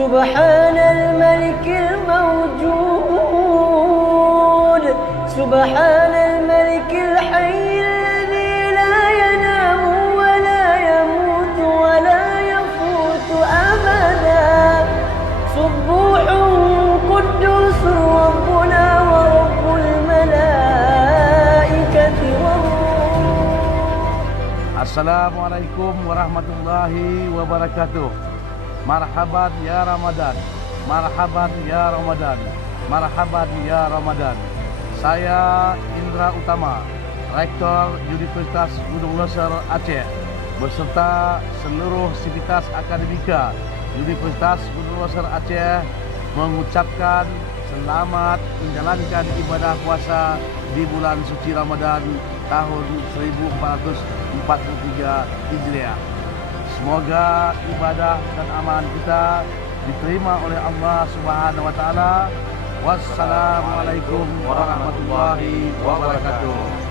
سبحان الملك الموجود سبحان الملك الحي الذي لا ينام ولا يموت ولا يفوت أبدا سبوح قدوس ربنا ورب الملائكة والروح. Assalamualaikum warahmatullahi wabarakatuh. Marhaban ya Ramadan. Marhaban ya Ramadan. Marhaban ya Ramadan. Saya Indra Utama, Rektor Universitas Gunung Loser Aceh, beserta seluruh sivitas akademika Universitas Gunung Loser Aceh mengucapkan selamat menjalankan ibadah puasa di bulan suci Ramadan tahun 1443 Hijriah. Semoga ibadah dan amalan kita diterima oleh Allah Subhanahu wa taala. Wassalamualaikum warahmatullahi wabarakatuh.